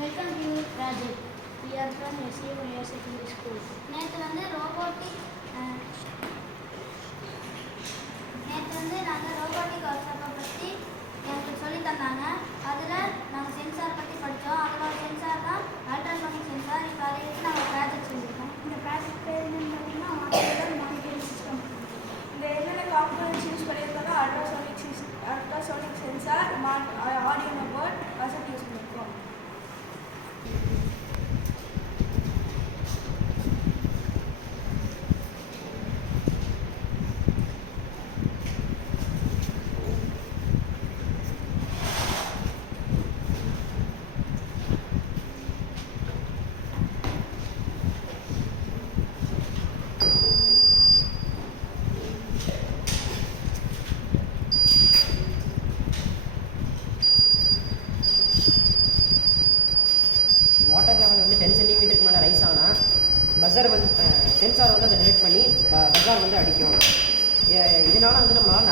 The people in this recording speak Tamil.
Welcome to Rajat. We are from SCM Secondary School. நேற்று வந்து நாங்கள் ரோபோட்டிக் ஒர்க் ஷாப்பை பற்றி எனக்கு சொல்லி தந்தாங்க. அதில் நாங்கள் சென்சார் பற்றி படித்தோம். அதில் ஒரு சென்சார் தான் அல்ட்ராசோனிக் சென்சார். இப்போ அதை வச்சு நாங்கள் ப்ராஜெக்ட் செஞ்சுருக்கோம். இந்த ப்ராஜெக்ட் பேர் என்னன்னு பார்த்தீங்கன்னா ஆட்டோமேட்டட் மானிட்டரிங் சிஸ்டம். இந்த என்னென்ன காம்பனன்ட்ஸ் யூஸ் பண்ணியிருக்கோன்னா ultrasonic sensor, audio port, cassette use பண்ணியிருக்கோம். வாட்டர் லெவல் வந்து 10 சென்டிமீட்டருக்கு மேலே ரைஸ் ஆனால் பஸர் வந்து சென்சார் வந்து அதை டிடெக்ட் பண்ணி பஸார் வந்து அடிக்கும். இதனால் வந்து நம்மளால்